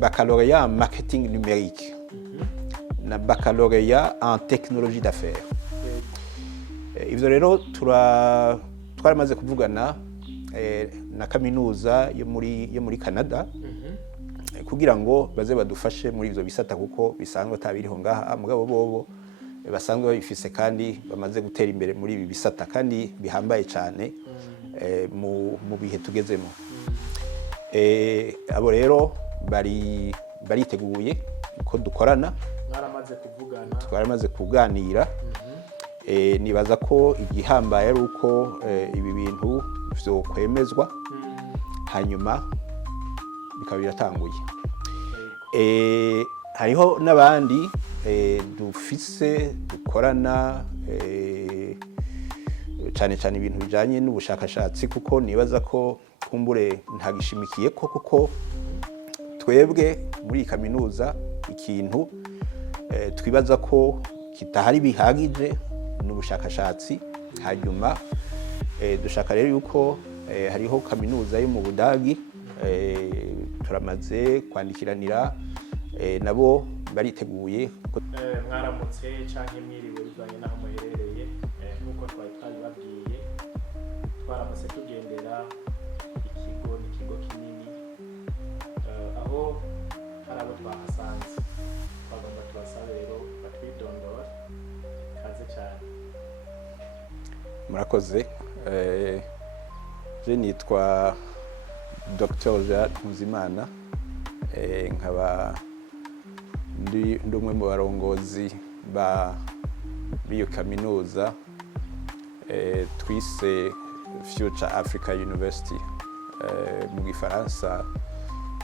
baccalauréat en marketing numérique na baccalauréat en technologie d'affaires. Ivyo rero twaramaze kuvugana na kaminuza yo muri Canada kugira ngo baze badufashe muri ivyo bisata kuko bisanzwe atabiriho ngaha mugabo bobo basanzwe babifise kandi bamaze gutera imbere muri ibi bisata kandi bihambaye cyane mu bihe tugezemo. Abo rero bariteguye ko dukorana, twaramaze kuganira. Nibaza ko igihambaye ari uko ibi bintu byo kwemezwa hanyuma bikaba biratanguye. Hariho n'abandi dufise dukorana cyane cyane ibintu bijanye n'ubushakashatsi kuko nibaza ko kumbure ntagishimikiye ko kuko twebwe muri kaminuza ikintu twibaza ko kitahari bihagije n'ubushakashatsi. Hanyuma dushaka rero yuko hariho kaminuza yo mu Budagi turamaze kwandikiranira nabo bariteguye. Mwaramutse canke mwiriwe bivanye naho muherereye nkuko twabibabwiye twaramutse tugendera ikigo kinini aho hari abo twahasanze twagomba tubasabe rero batwidondora kaze cyane. Murakoze. Je nitwa Dr. Jean Ntuzimana, nkaba ndi umwe mu barongozi b'iyo kaminuza twise Future Africa University, mu gifaransa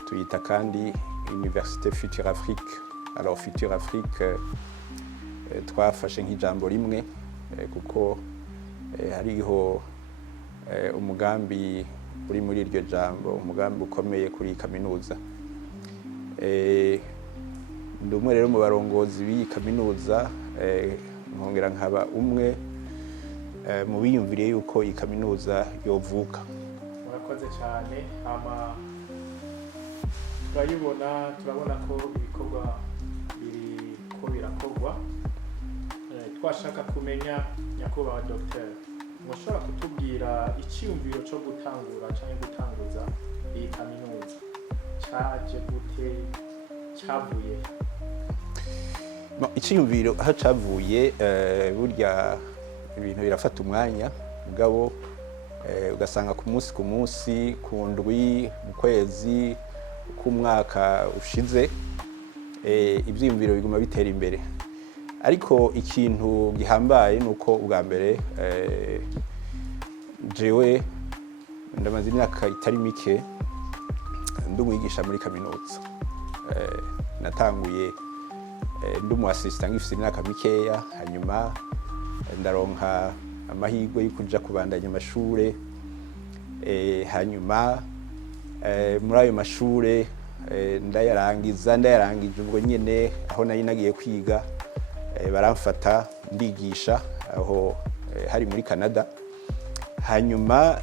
tuyita kandi Université Future Afrique. Alors Future Afrique twafashe nk'ijambo rimwe kuko hariho umugambi uri muri iryo jambo, umugambi ukomeye kuri kaminuza. Ndi umwe rero mu barongozi b'iyi kaminuza, nkongera nkaba umwe mu biyumviriye yuko iyi kaminuza yovuka. Murakoze cyane. turabona ko ibikorwa biriko birakorwa. Twashaka kumenya nyakubahwa Dr. mushobora kutubwira icyumviro cyo gutangura cyangwa gutanguza iyi kaminuza cyaje gute, cyavuye? Icyumviro aho cyavuye burya ibintu birafata umwanya mugabo ugasanga ku munsi ku ndwi mu kwezi k'umwaka ushize ibyiyumviro biguma bitera imbere. Ariko ikintu gihambaye nuko ubwa mbere jewe ndamaze imyaka itari mike ndi umwigisha muri kaminuza. Natanguye ndi umu assistant ngifite imyaka mikeya, hanyuma ndaronka amahirwe yo kuja kubandanya amashure. Hanyuma muri ayo mashure ndayarangije ubwo nyene aho nari nagiye kwiga baramfata ndigisha aho hari muri Canada. Hanyuma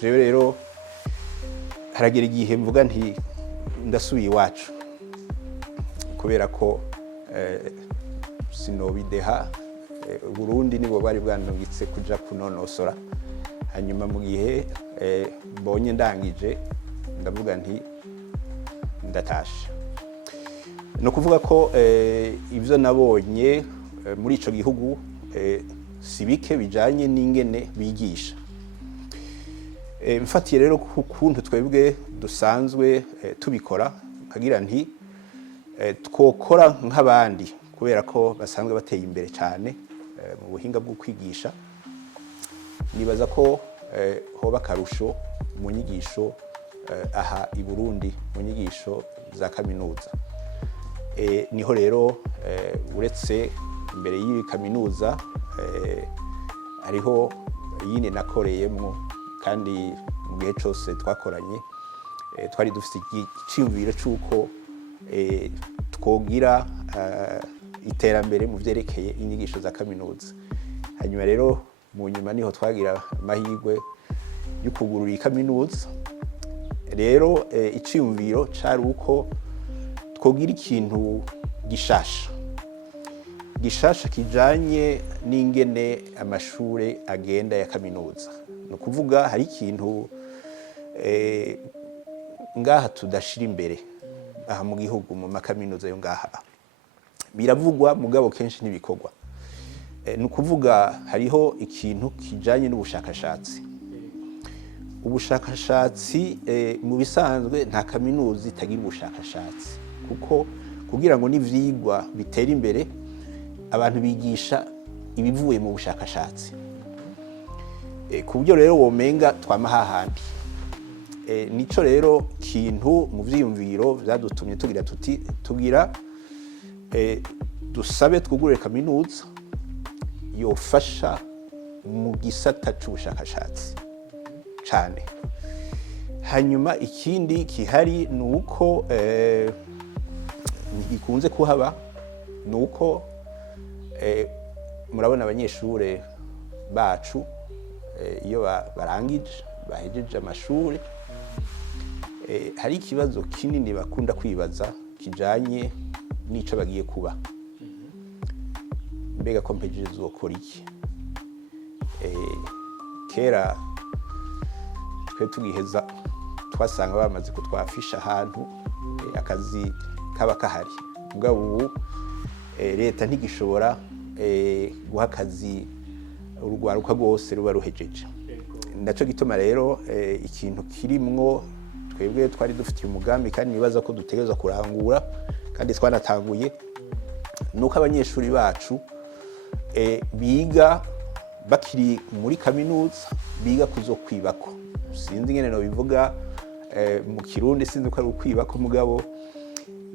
jewe rero haragera igihe mvuga nti ndasubiye iwacu kubera ko sinobideha. Burundi nibo bari bwanungitse kuja kunonosora. Hanyuma mu gihe mbonye ndangije ndavuga nti ndatasha. No kuvuga ko ivyo nabonye muri ico gihugu sibike bijanye n'ingene bigisha. Mfatiye rero ku kuntu twebwe dusanzwe tubikora kagira nti twokora nk'abandi kubera ko basanzwe bateye imbere cyane mu buhinga bwo kwigisha. Nibaza ko hoba karusho mu nyigisho aha i Burundi mu nyigisho za kaminuza. Niho rero uretse imbere y'iyi kaminuza hariho yindi nakoreyemo kandi mu gihe cyose twakoranye twari dufite icyumviro cy'uko twogira iterambere mu byerekeye inyigisho za kaminuza. Hanyuma rero mu nyuma niho twagira amahirwe yo kugurura iyi kaminuza rero iciyumviro cari uko twogira ikintu gishasha kijanye n'ingene amashure agenda ya kaminuza. Ni ukuvuga hari ikintu ngaha tudashira imbere aha mu gihugu mu makaminuza yo ngaha, biravugwa mugabo kenshi n'ibikorwa. Ni ukuvuga hariho ikintu kijanye n'ubushakashatsi. Ubushakashatsi mu bisanzwe nta kaminuza itagira ubushakashatsi, kuko kugira ngo n'ivyigwa bitera imbere abantu bigisha ibivuye mu bushakashatsi. Ku buryo rero womenga twama hahandi. Nico rero kintu mu vyiyumviro vyadutumye tugira dusabe twugurure kaminuza yofasha mu gisata c'ubushakashatsi cane. Hanyuma ikindi kihari ni uko ntigikunze kuhaba, ni uko murabona abanyeshure bacu iyo barangije bahejeje amashure hari ikibazo kinini bakunda kwibaza kijanye n'ico bagiye kuba. Mbega ko mpejeje uzokora iki? Kera twe tugiheza twasanga bamaze kutwafisha ahantu akazi kaba kahari, mugabo ubu leta ntigishobora guha akazi urugwaruka rwose ruba ruhejeje. Naco gituma rero ikintu kirimwo twebwe twari dufitiye umugambi kandi nibaza ko dutegereza kurangura kandi twanatanguye, nuko abanyeshuri bacu biga bakiri muri kaminuza biga kuzokwibako. Sinzi ingene no bivuga mu Kirundi, sinzi ko ari ukwibako, mugabo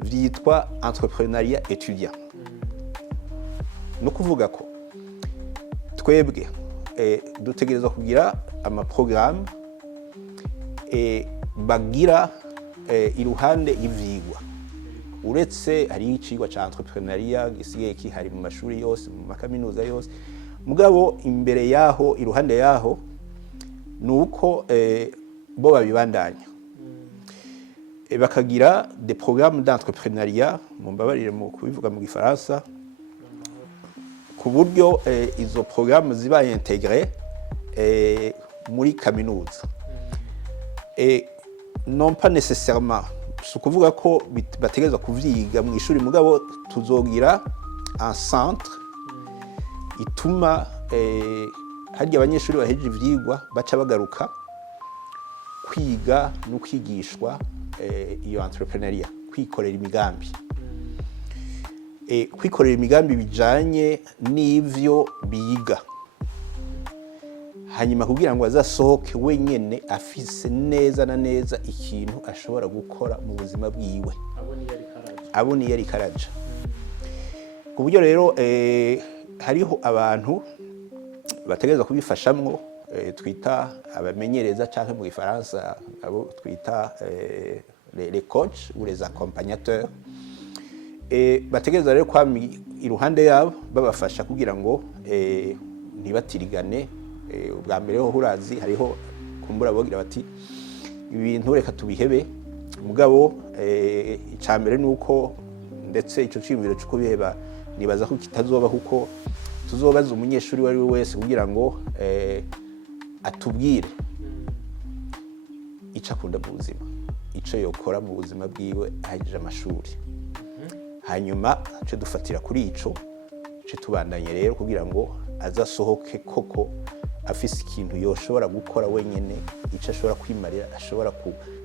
vyitwa entrepreneuriat étudiant. No kuvuga ko twebwe dutegereza kugira amaprogramme bagira iruhande y'ivyigwa. Uretse hari icigwa ca entrepreneuriat gisigaye kihari mu mashuri yose mu makaminuza yose, mugabo imbere yaho iruhande yaho nuko bo babibandanya bakagira des programmes d'entrepreneuriat, mumbabarire mu kubivuga mu Gifaransa, ku buryo izo programme ziba intégrées muri kaminuza. Non pas nécessairement, si ukuvuga ko bategereza kuvyiga mu ishuri, mugabo tuzogira un centre ituma harya abanyeshuri bahejeje ivyigwa baca bagaruka kwiga no kwigishwa iyo entrepreneuriat, kwikorera imigambi. Kwikorera imigambi bijanye n'ivyo biga, hanyuma kugira ngo azasohoke wenyene afise neza na neza ikintu ashobora gukora mu buzima bwiwe, abona iyo ariko araja. Ku buryo rero hariho abantu bategereza kubifashamwo, twita abamenyereza canke mu Gifaransa abo twita les coachs ou les accompagnateurs. Bategereza rero kwami iruhande yabo babafasha kugira ngo ntibatirigane. Ubwa mbere ho urazi hariho kumbura bogira bati ibintu reka tubihebe, mugabo icambere nuko ndetse ico cimviro cyo kubiheba nibaza ko kitazoba, kuko tuzobaza umunyeshuri wari wese kugira ngo atubwire ico akunda mu buzima, ico yokora mu buzima bwiwe ahagije amashuri. Hanyuma cyo dufatira kuri ico cyo tubandanye rero kugira ngo azasohoke koko afise ikintu yoshobora gukora wenyene, ico ashobora kwimarira,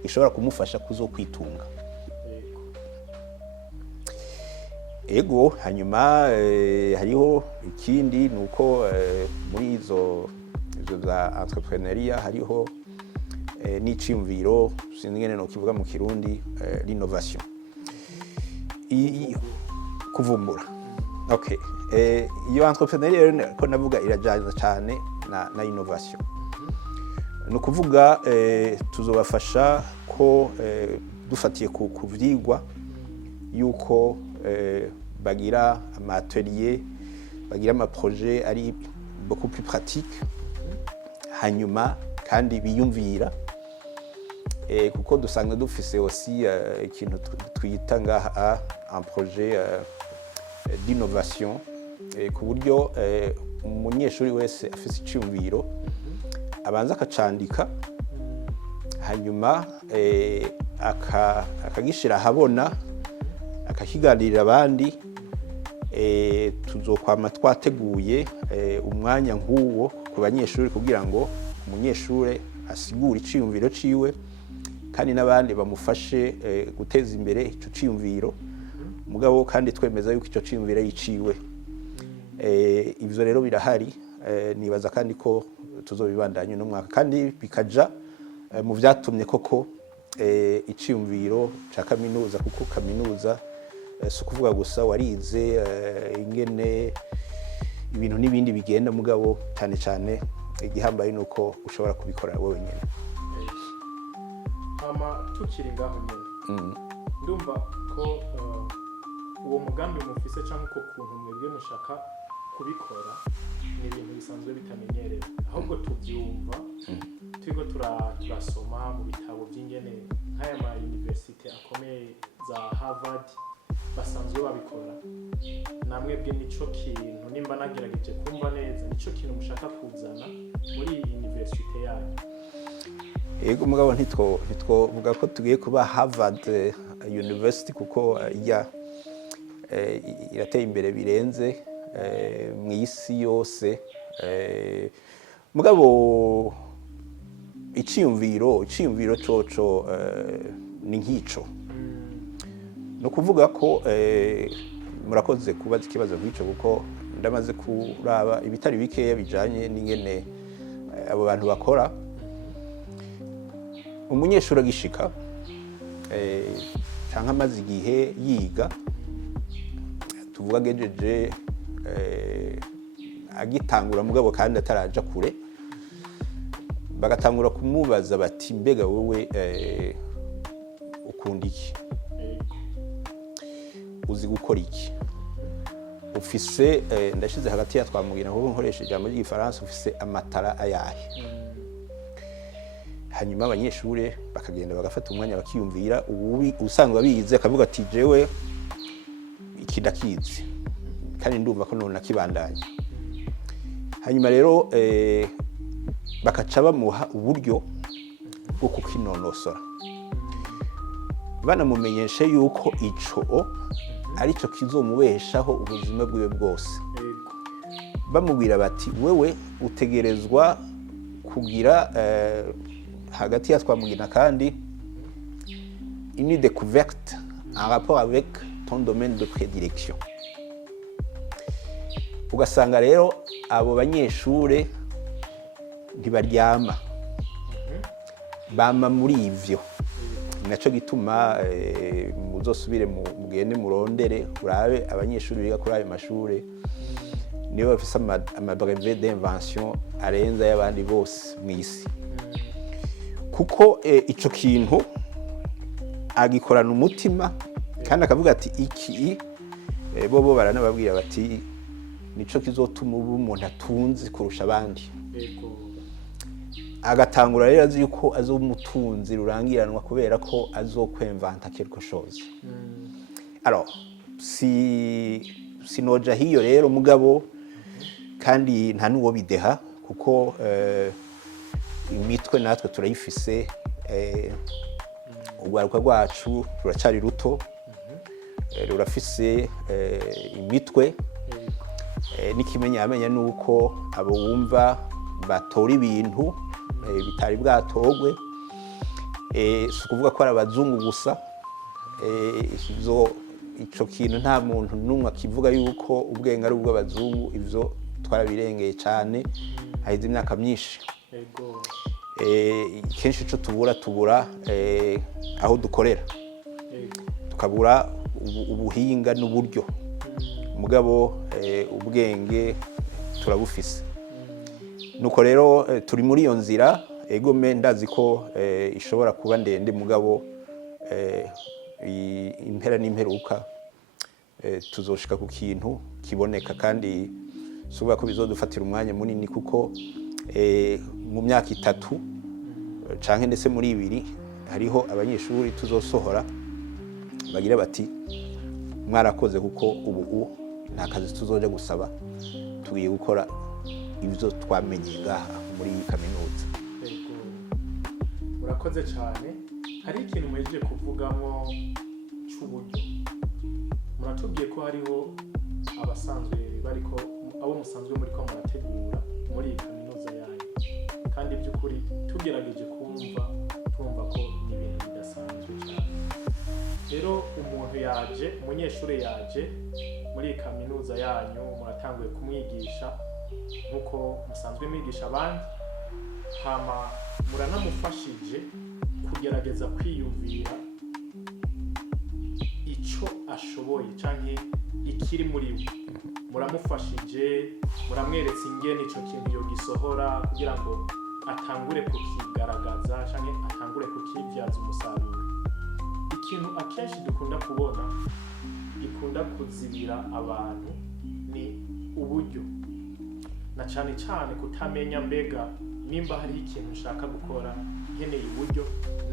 ishobora kumufasha kuzokwitunga. Ego hanyuma hariho ikindi nuko muri izo za entrepreneuriat hariho n'iciyumviro, sinzi ngene no kivuga mu Kirundi, l'innovation, kuvumbura. Okay, iyo entrepreneuriat ko navuga irajana cyane na innovation. No kuvuga tuzobafasha ko dufatiye ku vyigwa yuko bagira ama-atelier, bagira ama-projet ari beaucoup plus pratique, hanyuma kandi biyumvira kuko dusanga dufise aussi ikintu twita ngaha un projet d'innovation ku buryo umunyeshuri wese afise iciyumviro abanza akacandika hanyuma akagishira ahabona akakiganirira abandi. Tuzokwama twateguye umwanya nk'uwo ku banyeshuri kugira ngo umunyeshuri asigure iciyumviro ciwe kandi n'abandi bamufashe guteza imbere ico ciyumviro mugabo kandi twemeza yuko ico ciyumviro yiciwe. Ivyo rero birahari, nibaza kandi ko tuzobibandanya no mwaka kandi bikaja mu vyatumye koko iciyumviro ca kaminuza, kuko kaminuza si ukuvuga gusa warize ingene ibintu n'ibindi bigenda mugabo cyane cyane igihambaye nuko ushobora kubikora wowe nyene. Tukiri ngaho nyene ndumva ko uwo mugambi mufise cyangwa uko kuntu mwebwe mushaka kubikora ni ibintu bisanzwe bitamenyerewe, ahubwo tubyumva turiko turasoma mu bitabo by'ingene nk'aya ma universite akomeye za Harvard basanzwe babikora. Namwebwe nico kintu nimba nagerageje kumva neza nico kintu mushaka kuzana muri iyi universite yanyu? Ego mugabo ntitwovuga ko tugiye kuba Harvard University kuko irateye imbere birenze mu isi yose, mugabo iciyumviro coco ni nk'ico. No kuvuga ko murakoze kubaza ikibazo nk'ico kuko ndamaze kuraba ibitari bikeya bijanye n'ingene abo bantu bakora. Umunyeshuri agishika canke amaze igihe yiga, tuvuga agejeje agitangura mugabo kandi ataraja kure, bagatangura kumubaza bati mbega wowe ukunda iki, uzi gukora iki, ufise ndashize hagati ya twamubwira ngo nkoresha ijambo ry'igifaransa, ufise amatara ayahe. Hanyuma abanyeshuri bakagenda bagafata umwanya bakiyumvira, usanzwe abize akavuga ati jewe iki ndakizi kandi ndumva ko none nakibandanya. Hanyuma rero bakaca bamuha uburyo bwo kukinonosora, banamumenyeshe yuko ico arico kizomubeshaho ubuzima bwiwe bwose. Bamubwira bati wewe utegerezwa kugira hagati ya twamugina kandi une découverte en rapport avec ton domaine de prédilection. Ugasanga rero abo banyeshure ntibaryama, bama muri ivyo. Naco gituma muzosubire mugende murondere urabe abanyeshuri biga kuri ayo mashure nibo bafise ama brevet d'invention arenza y'abandi bose mw'isi, kuko ico kintu agikorana umutima kandi akavuga ati iki bobo baranababwira bati nico kizotuma umuntu atunzi kurusha abandi. Agatangura rero azi yuko azumutunzi rurangiranwa kubera ko azokwemvanta quelque chose. Alors sinoja hiyo rero mugabo kandi nta nuwo bideha kuko imitwe natwe turayifise, urwaruka rwacu ruracari ruto, rurafise imitwe, n'ikimenyamenya nuko abo wumva batora ibintu bitari bwatogwe, si ukuvuga ko ari abazungu gusa. Ico kintu nta muntu n'umwe akivuga yuko ubwenge ari ubw'abazungu, ivyo twarabirengeye cyane haheze imyaka myinshi. Kenshi ico tubura aho dukorera, tukabura ubuhinga n'uburyo, mugabo ubwenge turabufise. Nuko rero turi muri iyo nzira, egome ndazi ko ishobora kuba ndende mugabo impera n'imperuka tuzoshika ku kintu kiboneka, kandi suba ko bizodufatira umwanya munini kuko mu myaka 3 canke ndetse muri 2 hariho abanyeshuri tuzosohora bagira bati mwarakoze kuko ubu nta kazi tuzoja gusaba, tugiye gukora ibyo twamenye ngaha muri iyi kaminuza. Murakoze cyane. Hari ikintu mwejeje kuvugamo cy'uburyo, muratubwiye ko hariho abasanzwe bariko abo musanzwe muri ko murategura muri iyi kaminuza yanyu, kandi by'ukuri tugerageje twumva ko ni ibintu bidasanzwe cyane. Rero umunyeshuri yaje muri iyi kaminuza yanyu, muratanguye kumwigisha nk'uko musanzwe mwigisha abandi, hama muranamufashije kugerageza kwiyumvira icyo ashoboye canke ikiri muri we. Muramufashije, muramweretse ingene ico kintu yogisohora kugira ngo atangure kukigaragaza canke atangure kukibyaza umusaruro. Ikintu akenshi dukunda kubona gikunda kuzibira abantu ni uburyo, na cyane cyane kutamenya mbega nimba hari ikintu ushaka gukora nkeneye uburyo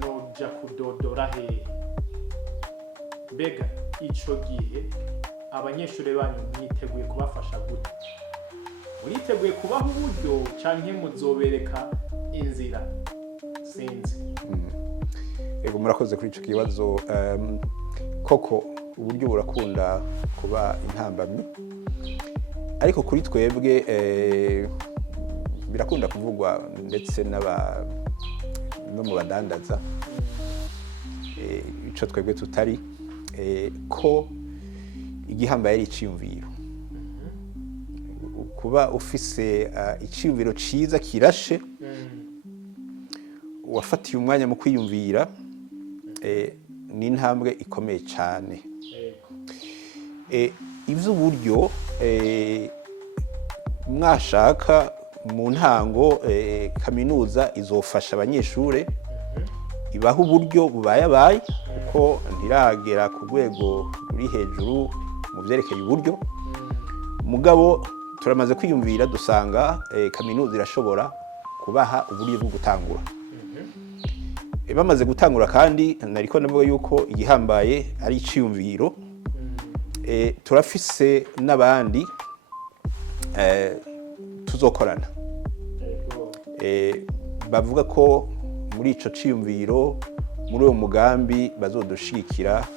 noja kudodora hehe. Mbega ico gihe abanyeshuri banyu mwiteguye kubafasha gute? Muriteguye kubaha uburyo canke muzobereka inzira? Sinzi. Ego murakoze kuri ico kibazo. Koko uburyo burakunda kuba intambamyi, ariko kuri twebwe birakunda kuvugwa ndetse no mu badandaza, ico twebwe tutari ko igihambaye ari iciyumviro. Kuba ufise iciyumviro ciza kirashe, wafatiye umwanya mu kwiyumvira, ni intambwe ikomeye cyane. Ivy'uburyo mwashaka mu ntango, kaminuza izofasha abanyeshure, ibaha uburyo bubayabaye kuko ntiragera ku rwego ruri hejuru mu vyerekeye uburyo. Mugabo turamaze kwiyumvira dusanga kaminuza irashobora kubaha uburyo bwo gutangura. Bamaze gutangura kandi nariko navuga yuko igihambaye ari iciyumviro. Turafise n'abandi tuzokorana, bavuga ko muri ico ciyumviro, muri uwo mugambi bazodushikira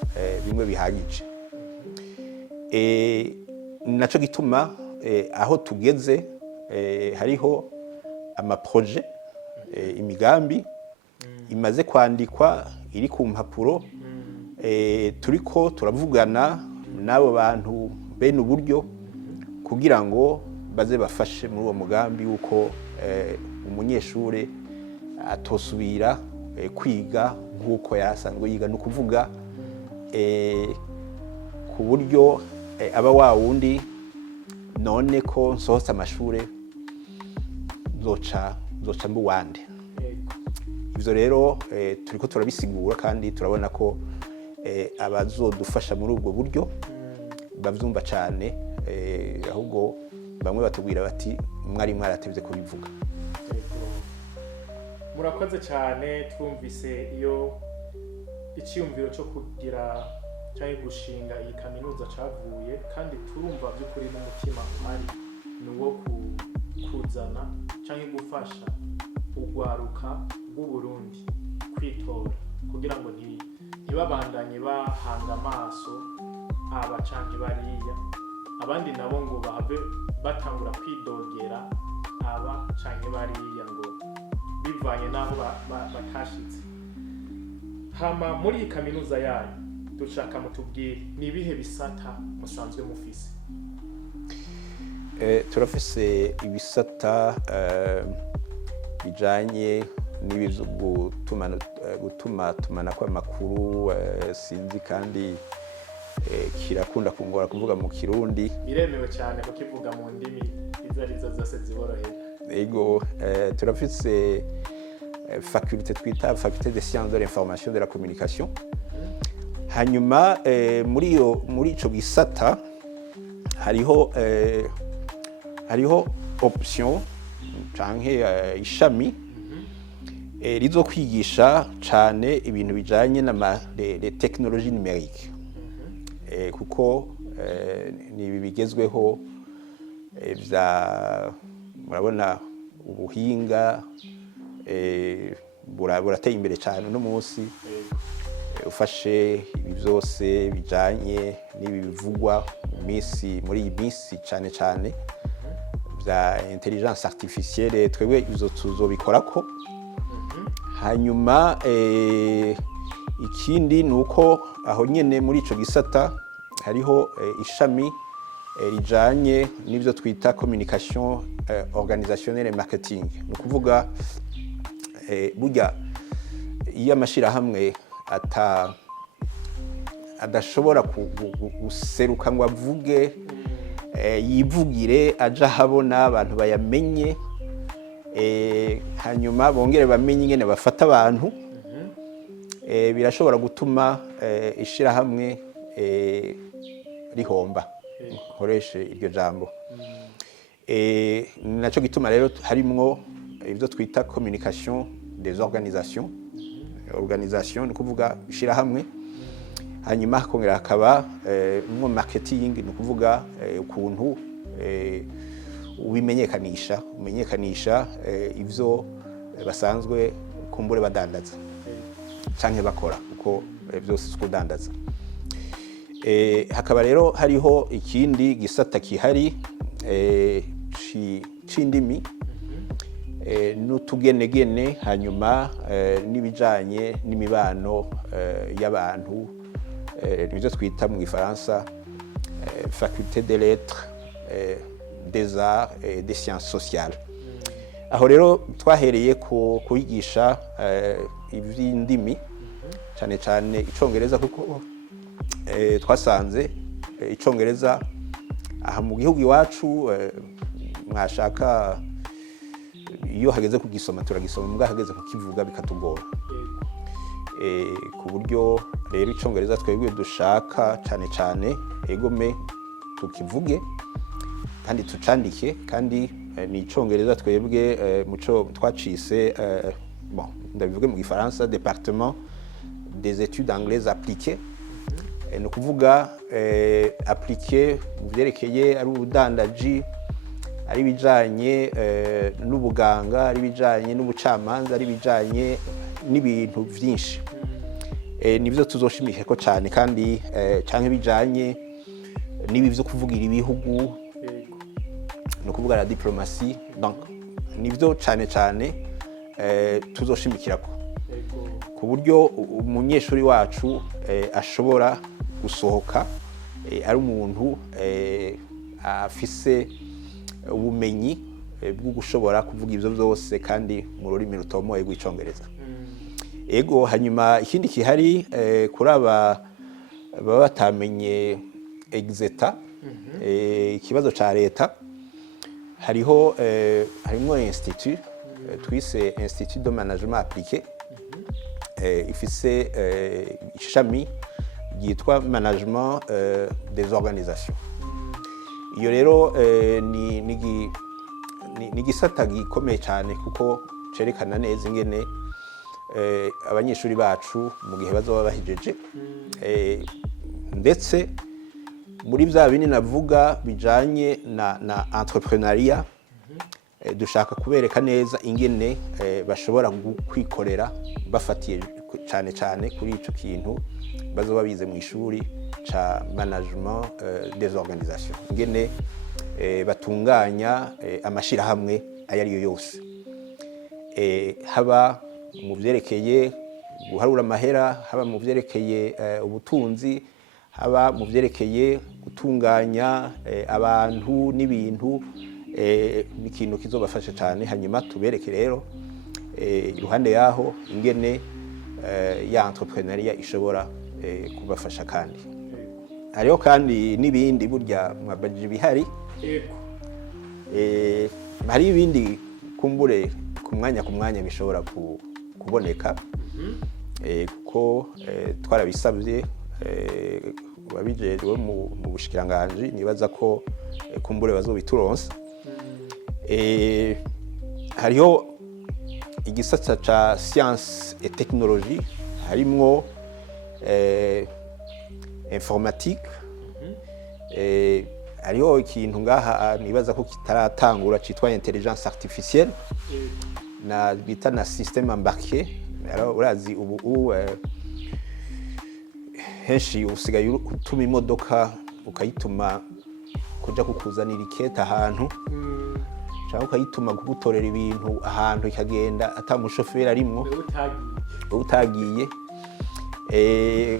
bimwe bihagije. Naco gituma aho tugeze hariho amaproje, imigambi imaze kwandikwa iri ku mpapuro, turiko turavugana n'abo bantu bene uburyo kugira ngo baze bafashe muri uwo mugambi yuko umunyeshure atosubira kwiga nk'uko yasanzwe yiga. Ni ukuvuga ku buryo aba wa wundi none ko nsohotse amashure zoca mbu wande. Ivyo rero turiko turabisigura kandi turabona ko abazodufasha muri ubwo buryo bavyumva cane, ahubwo bamwe batubwira bati mwari mwaratevye kubivuga. Murakoze cyane. Twumvise iyo icyumviro cyo kugira cyangwa gushinga iyi kaminuza cavuye, kandi turumva by'ukuri n'umutima uhari ni uwo kuzana cyangwa gufasha urwaruka rw'u Burundi kwitora, kugira ngo ntibabandanye bahanga amaso aba canke bariya, abandi nabo ngo bahave batangura kwidogera aba canke bariya ngo bivanye n'aho batashitse. Hama muri iyi kaminuza yanyu dushaka mutubwire ni ibihe bisata musanzwe mufise? Turafise ibisata bijanye n'ibi vyo gutuma kw'amakuru, sinzi kandi kirakunda kungora kuvuga mu Kirundi. Biremewe cyane kukivuga mu ndimi izo arizo zose ziborohera. Ego turafise faculté twita faculté des sciences de l'information de la communication. Hanyuma muri ico gisata hariho option canke ishami rizokwigisha cyane ibintu bijanye les technologies numériques kuko ni ibi bigezweho murabona ubuhinga burateye imbere cyane uno munsi ufashe ibi byose bijanye n'ibi bivugwa muri iyi minsi cyane cyane bya intelligence artificielle twebwe izo tuzobikorako hanyuma ikindi ni uko aho nyene muri ico gisata hariho ishami rijanye n'ibyo twita communication organisationnelle et marketing ni ukuvuga burya iyo amashirahamwe adashobora guseruka ngo avuge yivugire aja habona abantu bayamenye hanyuma bongere bamenye ingene bafata abantu birashobora gutuma ishirahamwe rihomba nkoreshe iryo jambo naco gituma rero harimwo ibyo twita communication des organisations organisation ni kuvuga ishirahamwe hanyuma hakongera hakaba mu marketing ni kuvuga ukuntu umenyekanisha ivyo basanzwe kumbure badandaza canke bakora uko byose kudandaza hakaba rero hariho ikindi gisata kihari c'indimi n'utugenegene hanyuma n'ibijanye n'imibano y'abantu nibyo twita mu Gifaransa faculté des lettres des arts et des sciences sociales aho rero twahereye kuyigisha ivy'indimi cyane cyane icongereza kuko twasanze icongereza aha mu gihugu iwacu mwashaka iyo hageze kugisoma turagisoma mbwa hageze kukivuga bikatugora ku buryo rero icongereza twebwe dushaka cyane cyane egome tukivuge kandi tucandike kandi ni icongereza twebwe muco twacise ndabivuge mu Gifaransa département des études anglaises appliquées ni ukuvuga appliqué mu byerekeye ari ubudandaji ari bijanye n'ubuganga ari bijanye n'ubucamanza ari bijanye n'ibintu byinshi nibyo tuzoshimike ko cyane kandi cyane bijanye n'ibi byo kuvugira ibihugu no kuvuga la diplomatie donc nibyo cyane tuzoshimikira ko ku buryo umunyeshuri wacu ashobora gusohoka ari umuntu afise ubumenyi bwo gushobora kuvuga ibyo byose kandi mu rurimi rutomoye rw'icongereza ego hanyuma ikindi kihari kuri aba baba batamenye exeta ikibazo ca leta harimo institut twise institut de management appliqué ifise ishami ryitwa management des organisations iyo rero ni igisata gikomeye cyane kuko cerekana neza ingene abanyeshuri bacu mu gihe bazoba bahijeje ndetse muri bya bindi navuga bijanye na entrepreneuria dushaka kubereka neza ingene bashobora kwikorera bafatiye cyane cyane kuri ico kintu bazoba bize mu ishuri ca management des organisations ingene batunganya amashirahamwe ayariyo yose haba mu byerekeye guharura amahera haba mu byerekeye ubutunzi haba mu byerekeye gutunganya abantu n'ibintu n'ikintu kizobafasha cyane hanyuma tubereke rero iruhande yaho ingene ya entrepreneuria ishobora kubafasha kandi hariho kandi n'ibindi burya mwabaje bihari hari ibindi kumbure ku mwanya bishobora kuboneka kuko twarabisabye babijejwe mu bushikiranganje nibaza ko kumbure bazobituronsa hariho igisata ca science et technologie harimwo informatique, hariho ikintu ngaha nibaza ko kitaratangura citwa intelligence artificielle na bita na système embarqué. Urazi ubu henshi usigaye utuma imodoka ukayituma kuja kukuzanira ikete ahantu cyangwa ukayituma kugutorera ibintu ahantu ikagenda atamushoferi arimwo utagiye.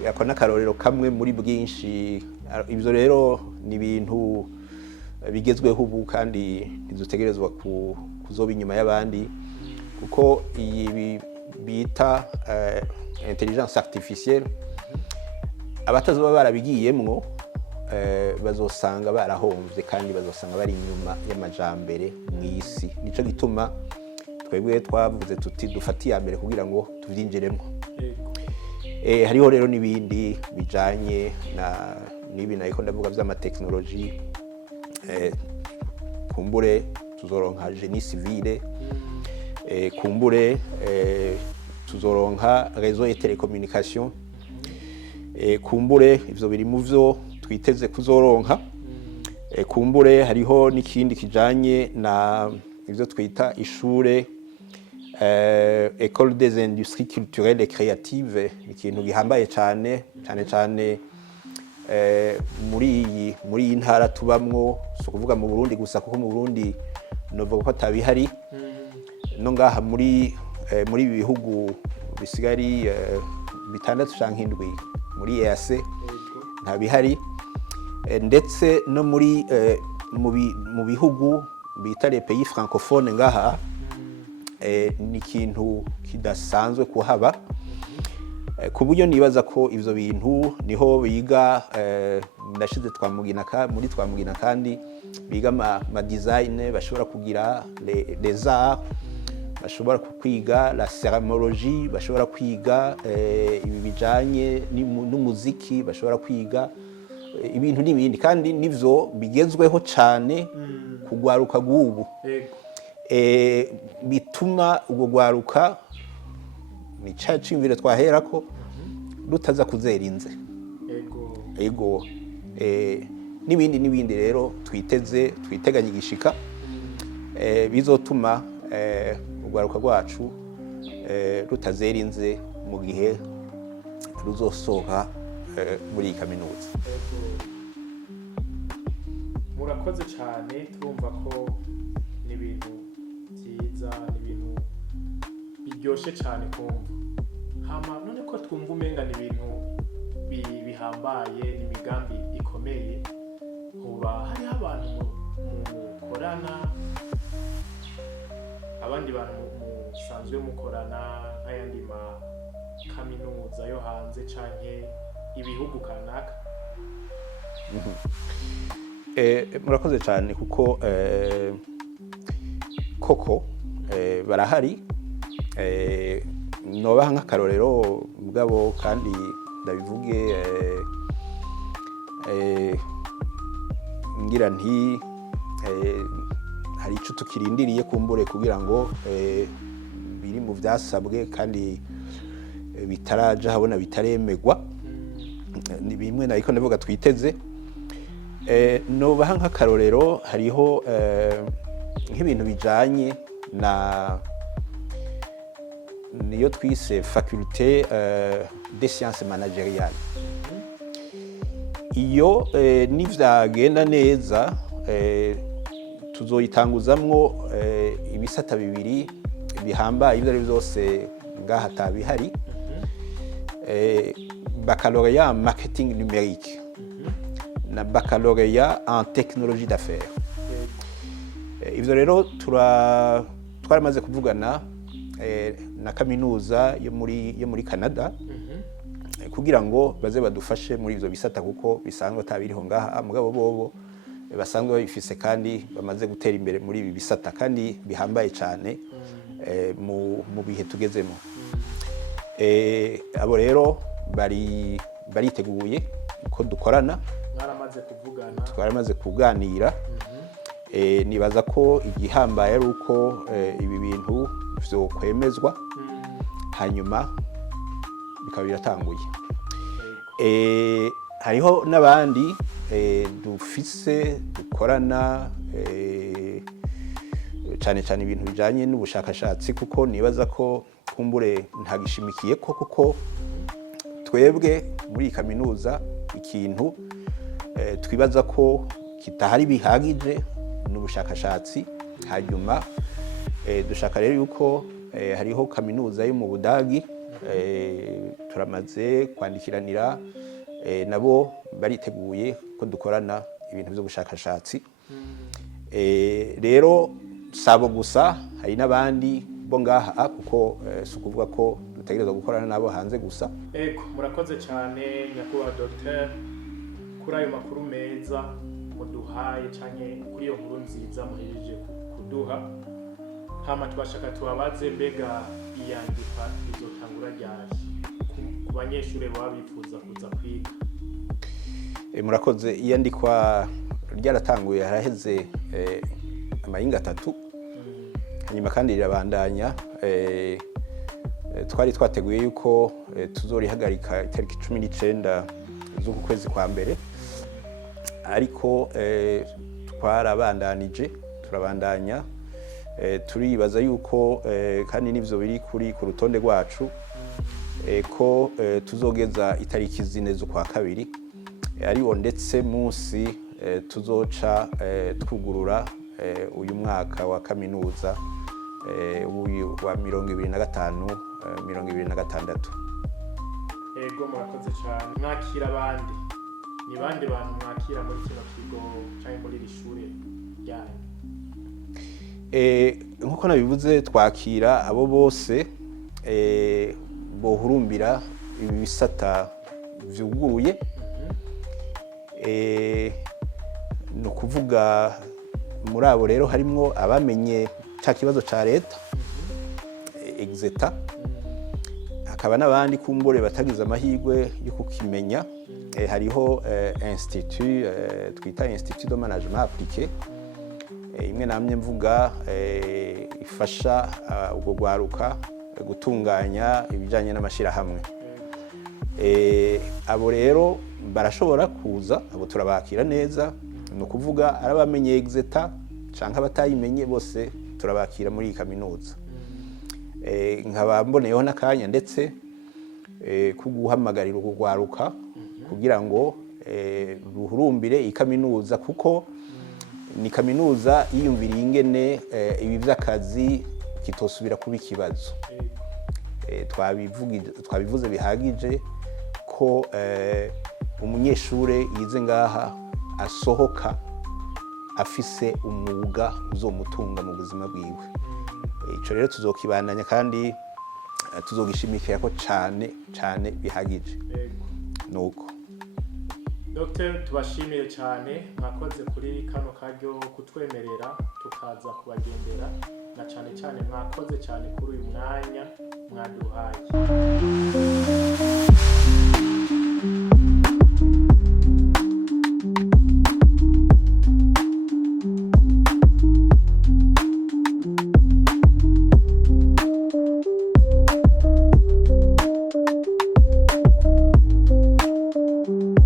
Ako n'akarorero kamwe muri bwinshi. Ibyo rero ni ibintu bigezweho ubu kandi ntidutegerezwa kuzoba inyuma y'abandi, kuko iyi bita intelligence artificielle abatazoba barabigiyemwo bazosanga barahomvye kandi bazosanga bari inyuma y'amajambere mw'isi. Nico gituma twebwe twavuze tuti dufate iya mbere kugira ngo tuvyinjiremwo. Hariho rero n'ibindi bijanye n'ibi nayiko ndavuga vy'amateknoloji. Kumbure tuzoronka génie civile, kumbure tuzoronka réseau et télécommunication, kumbure ivyo biri mu vyo twiteze kuzoronka. Kumbure hariho n'ikindi kijanye na ivyo twita ishure École des industries culturelles et créatives, ikintu gihambaye cyane muri iyi ntara tubamwo, so kuvuga mu Burundi gusa, kuko mu Burundi novuga ko atabihari. No ngaha muri ibi bihugu bisigari bitandatu canke indwi muri EAC ntabihari, ndetse no muri mu bihugu bita les pays francophones ngaha ni ikintu kidasanzwe kuhaba, ku buryo nibaza ko ivyo bintu niho biga. Ndashize muri twamugina kandi biga ma design, bashobora kugira les arts, bashobora kwiga la céramologie, bashobora kwiga ibi bijanye n'umuziki, bashobora kwiga ibintu n'ibindi, kandi nivyo bigezweho cyane kugwaruka gubu. Bituma ubwo gwaruka ni cimvire twaherako rutaza kuzerinze. Ego n'ibindi rero twiteganya igishika bizotuma urwaruka rwacu rutazerinze mu gihe ruzosohoka muri kaminuza. Murakoze cyane, turumva ko ni ibintu byiza, ni ibintu biryoshe cyane kumva. Hama none ko twumva umenga ni ibintu bihambaye, ni imigambi ikomeye, hoba hariho abantu mukorana, abandi bantu musanzwe mukorana nk'ayandi ma kaminuza yo hanze canke ibihugu kanaka? Murakoze cyane, kuko koko barahari. Nobaha nk'akarorero mugabo kandi ndabivuge ngira nti hari ico tukirindiriye kumbure kugira ngo biri mu vyasabwe kandi bitaraja habona, bitaremegwa. Ni bimwe nayiko ndavuga twiteze. Nobaha nk'akarorero hariho nk'ibintu bijanye niyo twise faculté des sciences managériales. Iyo nivyagenda neza tuzoyitanguzamwo ibisata bibiri bihambaye, ibyo ari byose ngaha tabihari. Baccalauréat en marketing numérique na baccalauréat en technologie d'affaires. Ivyo rero twaramaze kuvugana na kaminuza yo muri Canada kugira ngo baze badufashe muri ivyo bisata, kuko bisanzwe tabiriho ngaha, mugabo bobo basanzwe babifise kandi bamaze gutera imbere muri ibi bisata kandi bihambaye cyane mu bihe tugezemo. Abo rero bariteguye ko dukorana, twaramaze kuganira. nibaza ko igihambaye ari uko ibi bintu vyokwemezwa hanyuma bikaba biratanguye. Hariho n'abandi dufise dukorana cyane cyane ibintu bijanye n'ubushakashatsi, kuko nibaza ko kumbure ntagishimikiye ko, kuko twebwe muri kaminuza ikintu twibaza ko kitahari bihagije n'ubushakashatsi. Hanyuma dushaka rero yuko hariho kaminuza yo mu Budagi turamaze kwandikiranira, nabo bariteguye ko dukorana ibintu by'ubushakashatsi. Rero sabo gusa, hari n'abandi bo ngaha, kuko si ukuvuga ko dutegerezwa gukorana nabo hanze gusa. Murakoze cyane nyakubahwa Dr. kuri ayo makuru meza muduhaye cyane, kuri iyo nkuru nziza muhejeje kuduha. Hama twashaka tubabaze, mbega iyandikwa rizotangura ryari ku banyeshuri baba bifuza kuza kwiga? Murakoze. Iyandikwa ryaratanguye haraheze amahinga 3, hanyuma kandi rirabandanya. Twari twateguye yuko tuzorihagarika itariki 19 z'uku kwezi kwa mbere, ariko twarabandanije, turabandanya. Turibaza yuko kandi n'ivyo biri ku rutonde rwacu, ko tuzogeza itariki 4 z'ukwa kabiri, ariwo ndetse munsi tuzoca twugurura uyu mwaka wa kaminuza wa 2025-2026. Murakoze cyane. Mwakira abandi, ni bandi bantu mwakira muri kino kigo cyangwa muri iri shuri ryanyu? Nkuko nabivuze, twakira abo bose bohurumbira ibi bisata vyuguruye. No kuvuga muri abo rero harimwo abamenye ca kibazo ca leta exeta, hakaba n'abandi kumbure batagize amahirwe yo kukimenya. Hariho institut twita Institut de Management Appliqué, imwe namye mvuga ifasha ubwo gwaruka gutunganya ibijanye n'amashirahamwe. Abo rero barashobora kuza, abo turabakira neza. No kuvuga arabamenye exeta canke abatayimenye, bose turabakira muri kaminuza. Nkaba mboneyeho n'akanya ndetse kuguhamagarira ukugwaruka kugira ngo ruhurumbire ikaminuza, kuko ni kaminuza yiyumviriye ingene ibi vy'akazi kitosubira kuba ikibazo. Twabivuze bihagije ko umunyeshure yize ngaha asohoka afise umwuga uzomutunga mu buzima bwiwe. Ico rero tuzokibandanya kandi tuzogishimikira ko cane bihagije. Nuko Dr. tubashimire cyane, mwakoze kuri kano karyo kutwemerera tukaza kubagendera, na cyane mwakoze cyane kuri uyu mwanya mwaduhaye.